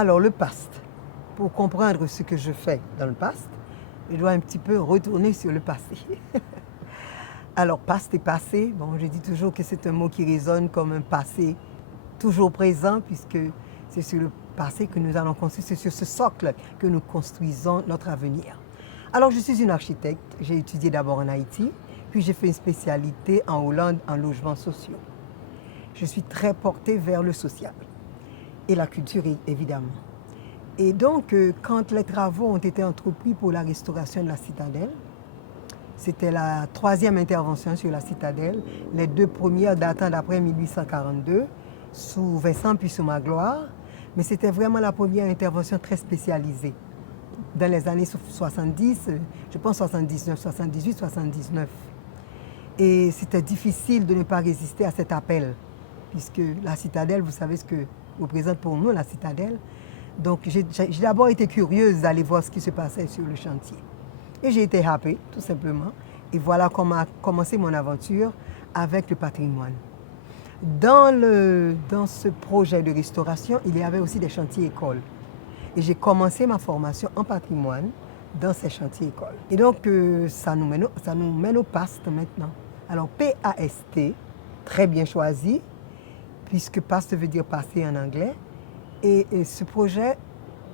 Alors, le PAST. Pour comprendre ce que je fais dans le PAST, je dois un petit peu retourner sur le passé. Alors, PAST et passé, bon, je dis toujours que c'est un mot qui résonne comme un passé toujours présent, puisque c'est sur le passé que nous allons construire, c'est sur ce socle que nous construisons notre avenir. Alors, je suis une architecte, j'ai étudié d'abord en Haïti, puis j'ai fait une spécialité en Hollande en logements sociaux. Je suis très portée vers le social et la culture, évidemment. Et donc, quand les travaux ont été entrepris pour la restauration de la citadelle, c'était la troisième intervention sur la citadelle, les deux premières datant d'après 1842, sous Vincent puis sous Magloire, mais c'était vraiment la première intervention très spécialisée. Dans les années 70, je pense 79, 78, 79. Et c'était difficile de ne pas résister à cet appel, puisque la citadelle, vous savez ce que représente pour nous la citadelle. Donc j'ai d'abord été curieuse d'aller voir ce qui se passait sur le chantier. Et j'ai été happée, tout simplement. Et voilà comment a commencé mon aventure avec le patrimoine. Dans ce projet de restauration, il y avait aussi des chantiers écoles. Et j'ai commencé ma formation en patrimoine dans ces chantiers écoles. Et donc, ça nous mène au PAST maintenant. Alors, P-A-S-T, très bien choisi, puisque PAST veut dire passer en anglais. Et ce projet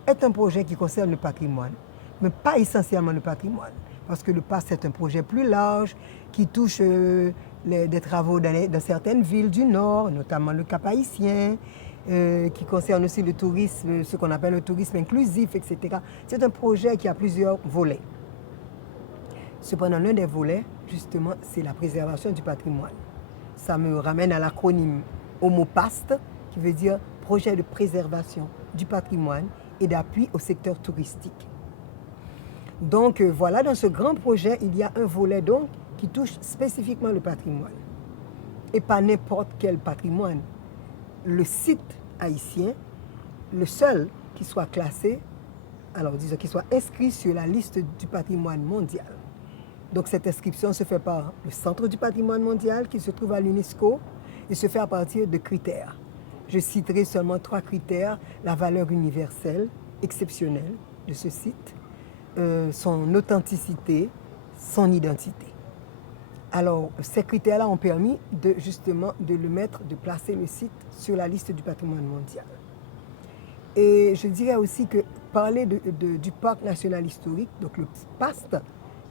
est un projet qui concerne le patrimoine, mais pas essentiellement le patrimoine, parce que le PAST est un projet plus large qui touche des travaux dans certaines villes du Nord, notamment le Cap-Haïtien, qui concerne aussi le tourisme, ce qu'on appelle le tourisme inclusif, etc. C'est un projet qui a plusieurs volets. Cependant, l'un des volets, justement, c'est la préservation du patrimoine. Ça me ramène à l'acronyme HOMOPAST, qui veut dire projet de préservation du patrimoine et d'appui au secteur touristique. Donc voilà, dans ce grand projet, il y a un volet donc qui touche spécifiquement le patrimoine. Et pas n'importe quel patrimoine. Le site haïtien, le seul qui soit classé, alors disons qu'il soit inscrit sur la liste du patrimoine mondial. Donc cette inscription se fait par le Centre du patrimoine mondial qui se trouve à l'UNESCO et se fait à partir de critères. Je citerai seulement 3 critères: la valeur universelle, exceptionnelle de ce site, son authenticité, son identité. Alors, ces critères-là ont permis justement de placer le site sur la liste du patrimoine mondial. Et je dirais aussi que parler du parc national historique, donc le PAST,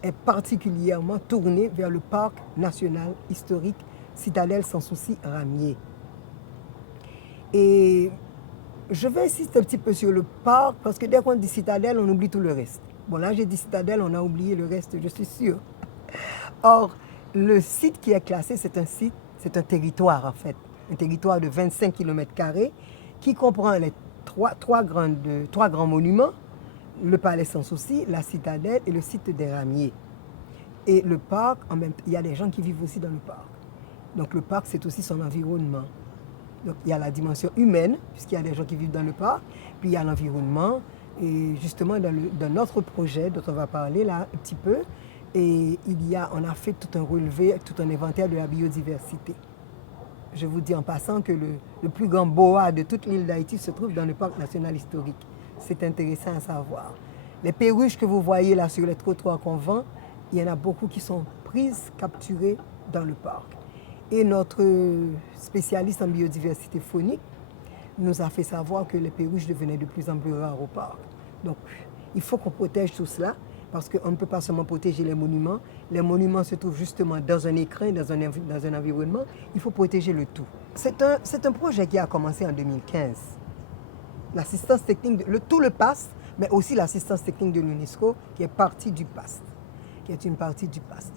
est particulièrement tourné vers le parc national historique Citadelle Sans Souci Ramier. Et je vais insister un petit peu sur le parc, parce que dès qu'on dit citadelle, on oublie tout le reste. Bon, là, j'ai dit citadelle, on a oublié le reste, je suis sûre. Or, le site qui est classé, c'est un territoire en fait, un territoire de 25 km² qui comprend les trois grands monuments, le Palais Sans Souci, la citadelle et le site des Ramiers. Et le parc, en même temps, il y a des gens qui vivent aussi dans le parc. Donc le parc, c'est aussi son environnement. Donc il y a la dimension humaine, puisqu'il y a des gens qui vivent dans le parc, puis il y a l'environnement. Et justement, dans notre projet dont on va parler là un petit peu, et on a fait tout un relevé, tout un inventaire de la biodiversité. Je vous dis en passant que le plus grand boa de toute l'île d'Haïti se trouve dans le parc national historique. C'est intéressant à savoir. Les perruches que vous voyez là sur les trottoirs qu'on vend, il y en a beaucoup qui sont prises, capturées dans le parc. Et notre spécialiste en biodiversité faunique nous a fait savoir que les perruches devenaient de plus en plus rares au parc. Donc, il faut qu'on protège tout cela, parce qu'on ne peut pas seulement protéger les monuments. Les monuments se trouvent justement dans un écrin, dans un environnement. Il faut protéger le tout. C'est un projet qui a commencé en 2015. L'assistance technique, tout le PAST, mais aussi l'assistance technique de l'UNESCO, qui est partie du PAST. Qui est une partie du PAST.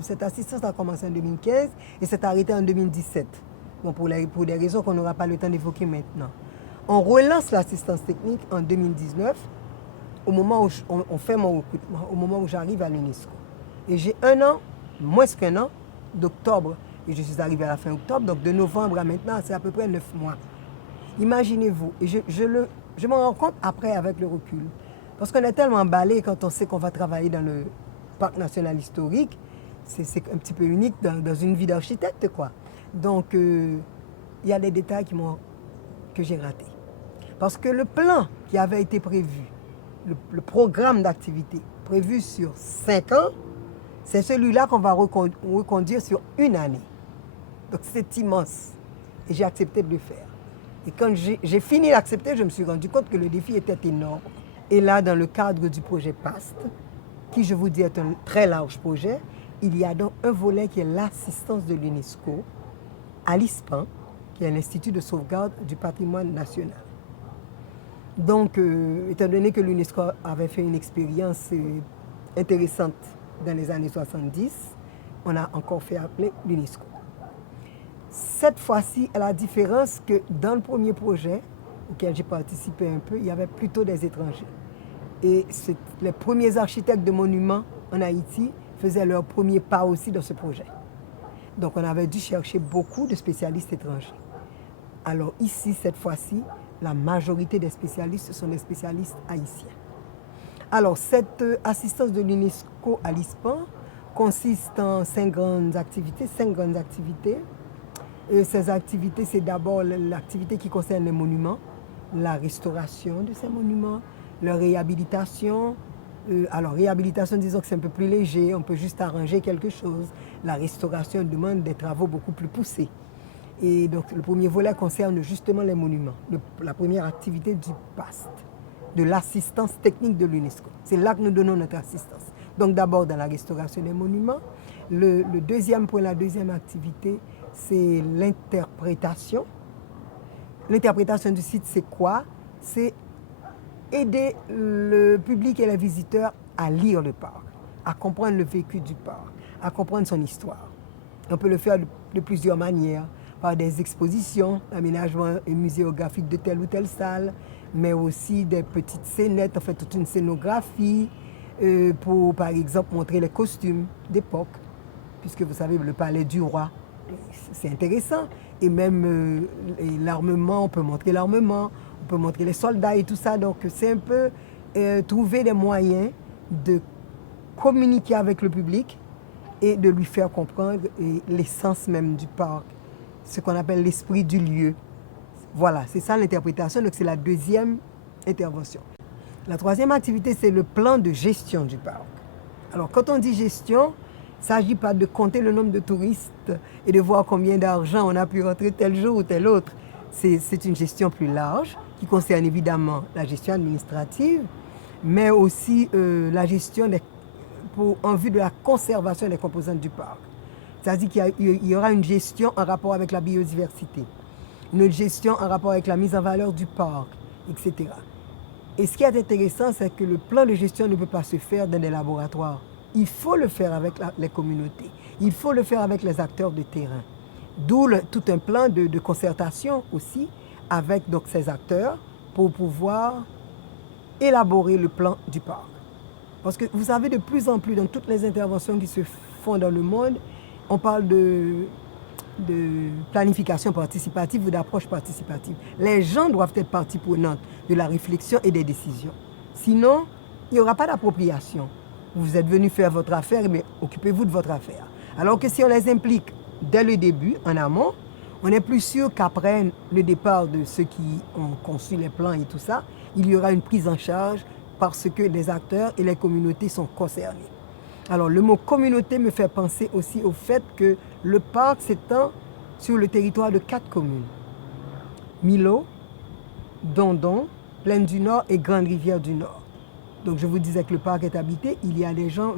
Cette assistance a commencé en 2015 et s'est arrêtée en 2017. Bon, pour des raisons qu'on n'aura pas le temps d'évoquer maintenant. On relance l'assistance technique en 2019, au moment où on fait mon recrutement, au moment où j'arrive à l'UNESCO. Et j'ai moins qu'un an, d'octobre, et je suis arrivée à la fin octobre, donc de novembre à maintenant, c'est à peu près 9 mois. Imaginez-vous, et je m'en rends compte après avec le recul, parce qu'on est tellement emballé quand on sait qu'on va travailler dans le parc national historique, c'est un petit peu unique dans une vie d'architecte, quoi. Donc, il y a des détails que j'ai ratés. Parce que le plan qui avait été prévu, le programme d'activité prévu sur 5 ans, c'est celui-là qu'on va reconduire sur 1 année. Donc c'est immense. Et j'ai accepté de le faire. Et quand j'ai fini d'accepter, je me suis rendu compte que le défi était énorme. Et là, dans le cadre du projet PAST, qui je vous dis est un très large projet, il y a donc un volet qui est l'assistance de l'UNESCO à l'ISPAN, qui est l'Institut de sauvegarde du patrimoine national. Donc, étant donné que l'UNESCO avait fait une expérience intéressante dans les années 70, on a encore fait appeler l'UNESCO. Cette fois-ci, à la différence que dans le premier projet, auquel j'ai participé un peu, il y avait plutôt des étrangers. Et les premiers architectes de monuments en Haïti faisaient leur premier pas aussi dans ce projet. Donc on avait dû chercher beaucoup de spécialistes étrangers. Alors ici, cette fois-ci, la majorité des spécialistes, ce sont des spécialistes haïtiens. Alors cette assistance de l'UNESCO à l'ISPAN consiste en 5 grandes activités. Ces activités, c'est d'abord l'activité qui concerne les monuments, la restauration de ces monuments, leur réhabilitation. Alors, réhabilitation, disons que c'est un peu plus léger, on peut juste arranger quelque chose. La restauration demande des travaux beaucoup plus poussés. Et donc, le premier volet concerne justement les monuments, la première activité du PAST, de l'assistance technique de l'UNESCO. C'est là que nous donnons notre assistance. Donc, d'abord dans la restauration des monuments. Le deuxième point, la deuxième activité, c'est l'interprétation. L'interprétation du site, c'est quoi? C'est aider le public et les visiteurs à lire le parc, à comprendre le vécu du parc, à comprendre son histoire. On peut le faire de plusieurs manières, par des expositions, l'aménagement muséographique de telle ou telle salle, mais aussi des petites scénettes, en fait toute une scénographie pour, par exemple, montrer les costumes d'époque, puisque vous savez, le palais du roi, c'est intéressant. Et même l'armement, on peut montrer l'armement, on peut montrer les soldats et tout ça. Donc c'est un peu trouver des moyens de communiquer avec le public et de lui faire comprendre l'essence même du parc, ce qu'on appelle l'esprit du lieu. Voilà, c'est ça l'interprétation, donc c'est la deuxième intervention. La troisième activité, c'est le plan de gestion du parc. Alors quand on dit gestion, il ne s'agit pas de compter le nombre de touristes et de voir combien d'argent on a pu rentrer tel jour ou tel autre. C'est une gestion plus large qui concerne évidemment la gestion administrative, mais aussi la gestion en vue de la conservation des composantes du parc. C'est-à-dire qu'il y aura une gestion en rapport avec la biodiversité, une gestion en rapport avec la mise en valeur du parc, etc. Et ce qui est intéressant, c'est que le plan de gestion ne peut pas se faire dans des laboratoires. Il faut le faire avec les communautés. Il faut le faire avec les acteurs de terrain. D'où tout un plan de concertation aussi avec donc, ces acteurs pour pouvoir élaborer le plan du parc. Parce que vous savez, de plus en plus, dans toutes les interventions qui se font dans le monde, on parle de planification participative ou d'approche participative. Les gens doivent être partie prenante de la réflexion et des décisions. Sinon, il n'y aura pas d'appropriation. Vous êtes venu faire votre affaire, mais occupez-vous de votre affaire. Alors que si on les implique dès le début, en amont, on est plus sûr qu'après le départ de ceux qui ont conçu les plans et tout ça, il y aura une prise en charge parce que les acteurs et les communautés sont concernés. Alors le mot communauté me fait penser aussi au fait que le parc s'étend sur le territoire de 4 communes. Milo, Dondon, Plaine du Nord et Grande Rivière du Nord. Donc je vous disais que le parc est habité, il y a des gens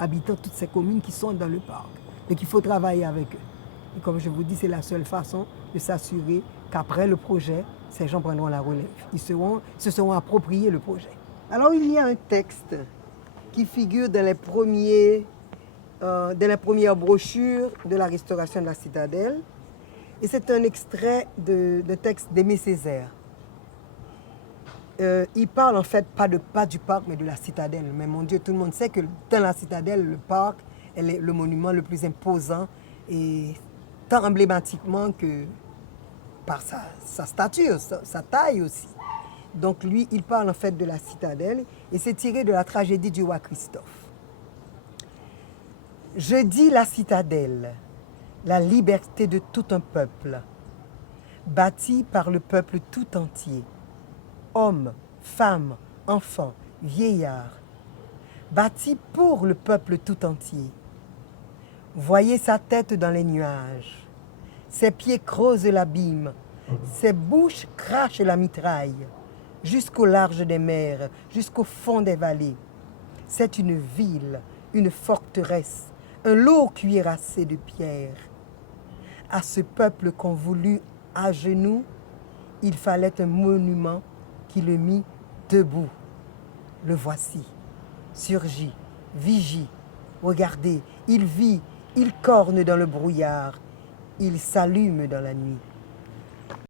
habitant toutes ces communes qui sont dans le parc. Donc il faut travailler avec eux. Et comme je vous dis, c'est la seule façon de s'assurer qu'après le projet, ces gens prendront la relève. Ils se seront appropriés le projet. Alors il y a un texte qui figure dans les premières brochures de la restauration de la citadelle. Et c'est un extrait de texte d'Aimé Césaire. Il parle en fait pas du parc, mais de la citadelle. Mais mon Dieu, tout le monde sait que dans la citadelle, le parc est le monument le plus imposant, et tant emblématiquement que par sa stature, sa taille aussi. Donc lui, il parle en fait de la citadelle, et c'est tiré de la tragédie du roi Christophe. Je dis la citadelle, la liberté de tout un peuple, bâtie par le peuple tout entier, hommes, femmes, enfants, vieillards, bâti pour le peuple tout entier. Voyez sa tête dans les nuages, ses pieds creusent l'abîme, ses bouches crachent la mitraille, jusqu'au large des mers, jusqu'au fond des vallées. C'est une ville, une forteresse, un lourd cuirassé de pierre. À ce peuple qu'on voulut à genoux, il fallait un monument qui le mit debout. Le voici, surgit, vigie. Regardez, il vit, il corne dans le brouillard, il s'allume dans la nuit.